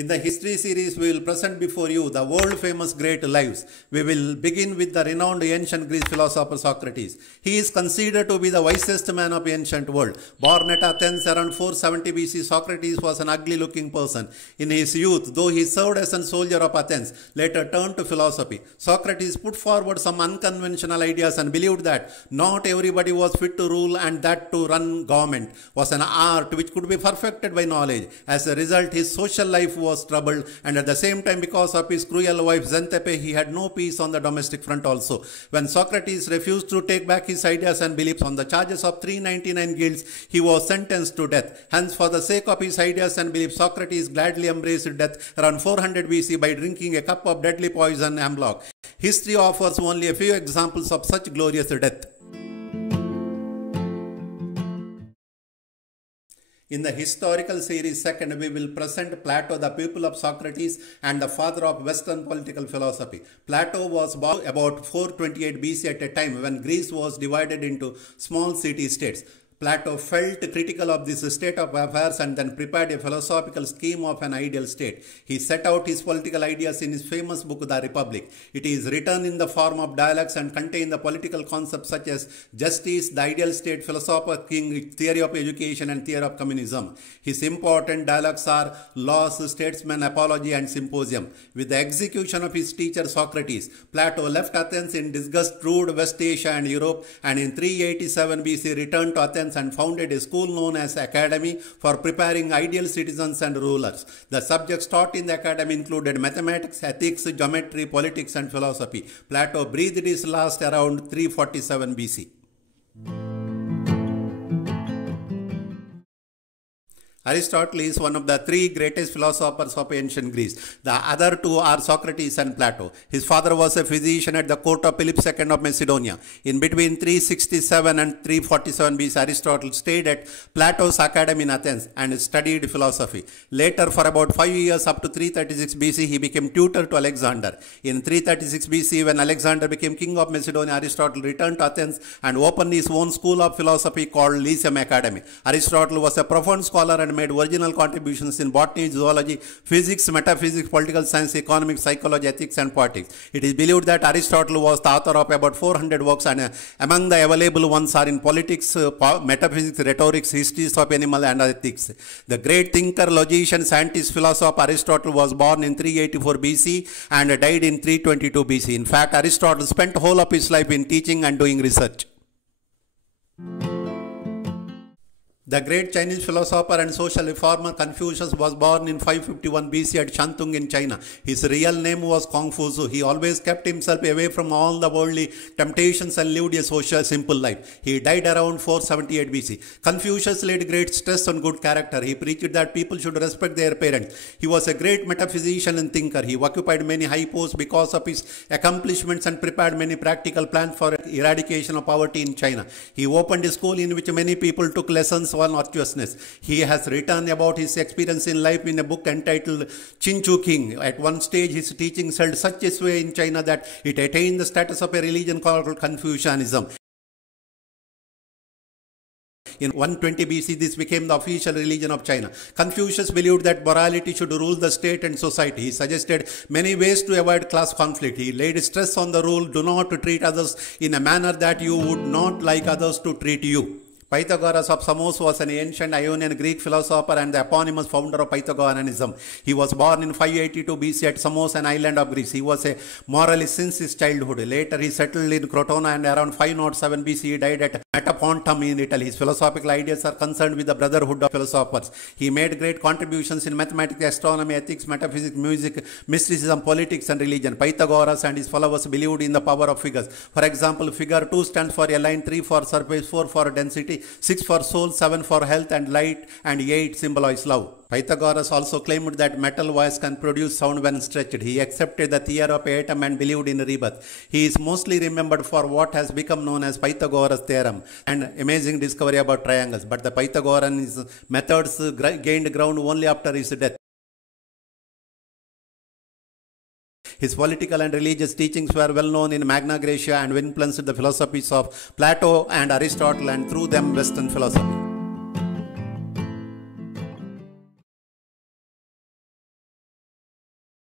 In the history series, we will present before you the world-famous great lives. We will begin with the renowned ancient Greek philosopher Socrates. He is considered to be the wisest man of the ancient world. Born at Athens around 470 BC, Socrates was an ugly-looking person. In his youth, though he served as a soldier of Athens, later turned to philosophy. Socrates put forward some unconventional ideas and believed that not everybody was fit to rule and that to run government was an art which could be perfected by knowledge. As a result, his social life was troubled, and at the same time, because of his cruel wife Xanthippe, he had no peace on the domestic front also. When Socrates refused to take back his ideas and beliefs on the charges of 399 guilds, he was sentenced to death. Hence, for the sake of his ideas and beliefs, Socrates gladly embraced death around 400 BC by drinking a cup of deadly poison hemlock. History offers only a few examples of such glorious death. In the historical series second, we will present Plato, the pupil of Socrates and the father of Western political philosophy. Plato was born about 428 BC at a time when Greece was divided into small city-states. Plato felt critical of this state of affairs and then prepared a philosophical scheme of an ideal state. He set out his political ideas in his famous book, The Republic. It is written in the form of dialogues and contains the political concepts such as justice, the ideal state, philosophy, theory of education, and theory of communism. His important dialogues are Laws, Statesman, Apology, and Symposium. With the execution of his teacher Socrates, Plato left Athens in disgust, ruled West Asia and Europe, and in 387 BC returned to Athens and founded a school known as Academy for preparing ideal citizens and rulers. The subjects taught in the academy included mathematics, ethics, geometry, politics, and philosophy. Plato breathed his last around 347 BC. Aristotle is one of the three greatest philosophers of ancient Greece. The other two are Socrates and Plato. His father was a physician at the court of Philip II of Macedonia. In between 367 and 347 BC, Aristotle stayed at Plato's academy in Athens and studied philosophy. Later, for about 5 years up to 336 BC, he became tutor to Alexander. In 336 BC, when Alexander became king of Macedonia, Aristotle returned to Athens and opened his own school of philosophy called Lyceum Academy. Aristotle was a profound scholar and made original contributions in botany, zoology, physics, metaphysics, political science, economics, psychology, ethics, and politics. It is believed that Aristotle was the author of about 400 works, and among the available ones are in politics, metaphysics, rhetorics, histories of animal, and ethics. The great thinker, logician, scientist, philosopher Aristotle was born in 384 BC and died in 322 BC. In fact, Aristotle spent the whole of his life in teaching and doing research. The great Chinese philosopher and social reformer Confucius was born in 551 BC at Shantung in China. His real name was Confucius. He always kept himself away from all the worldly temptations and lived a social, simple life. He died around 478 BC. Confucius laid great stress on good character. He preached that people should respect their parents. He was a great metaphysician and thinker. He occupied many high posts because of his accomplishments and prepared many practical plans for eradication of poverty in China. He opened a school in which many people took lessons on virtuousness. He has written about his experience in life in a book entitled Qin Chu King. At one stage, his teachings held such a sway in China that it attained the status of a religion called Confucianism. In 120 BC, this became the official religion of China. Confucius believed that morality should rule the state and society. He suggested many ways to avoid class conflict. He laid stress on the rule, do not treat others in a manner that you would not like others to treat you. Pythagoras of Samos was an ancient Ionian Greek philosopher and the eponymous founder of Pythagoreanism. He was born in 582 BC at Samos, an island of Greece. He was a moralist since his childhood. Later, he settled in Crotona and around 507 BC, he died at Metapontum in Italy. His philosophical ideas are concerned with the brotherhood of philosophers. He made great contributions in mathematics, astronomy, ethics, metaphysics, music, mysticism, politics, and religion. Pythagoras and his followers believed in the power of figures. For example, figure 2 stands for a line, 3 for surface, 4 for density, 6 for soul, 7 for health and light, and 8 symbolize love. Pythagoras also claimed that metal voice can produce sound when stretched. He accepted the theory of atom and believed in rebirth. He is mostly remembered for what has become known as Pythagoras theorem, an amazing discovery about triangles. But the Pythagorean methods gained ground only after his death. His political and religious teachings were well known in Magna Graecia and influenced the philosophies of Plato and Aristotle and through them Western philosophy.